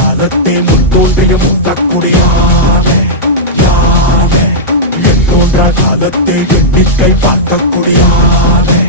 காலத்தே முன் தோன்றிய முத்தக்குடி யானை யானை என் தோன்றா காலத்தை எண்ணிக்கை பார்க்கக்கூடிய யானை